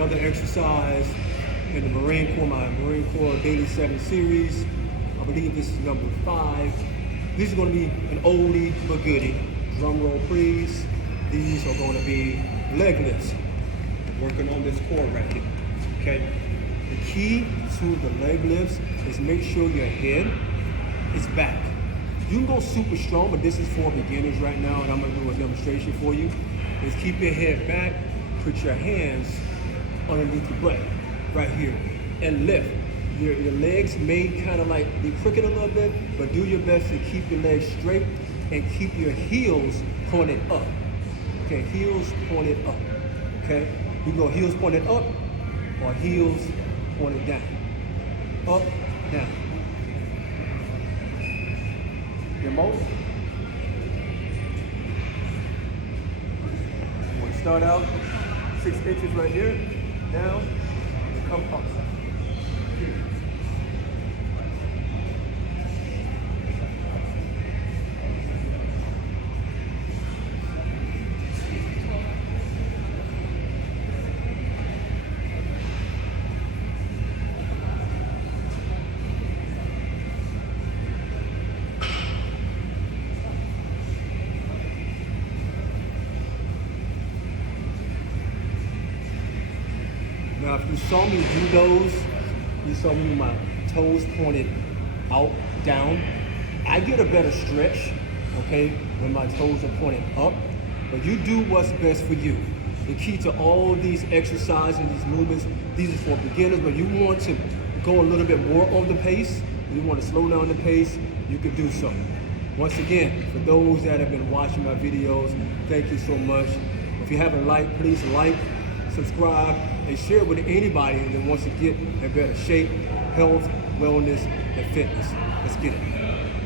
another exercise in the Marine Corps, my Marine Corps Daily 7 series. I believe this is number 5. These are going to be an oldie but goodie. Drum roll, please. These are going to be leg lifts. Working on this core right here. Okay. The key to the leg lifts is make sure your head is back. You can go super strong, but this is for beginners right now, and I'm going to do a demonstration for you. Is keep your head back, put your hands underneath your butt, right here, and lift. Your legs may kind of like be crooked a little bit, but do your best to keep your legs straight and keep your heels pointed up. Okay, heels pointed up. Okay, you go heels pointed up or heels pointed down. Up, down. Your most. We'll start out 6 inches right here, down, and come up. Here. Now, if you saw me do those, you saw me with my toes pointed out, down. I get a better stretch, okay, when my toes are pointed up. But you do what's best for you. The key to all these exercises and these movements, these are for beginners, but you want to go a little bit more on the pace, you want to slow down the pace, you can do so. Once again, for those that have been watching my videos, thank you so much. If you haven't liked, please like, subscribe, and share with anybody that wants to get in better shape, health, wellness, and fitness. Let's get it.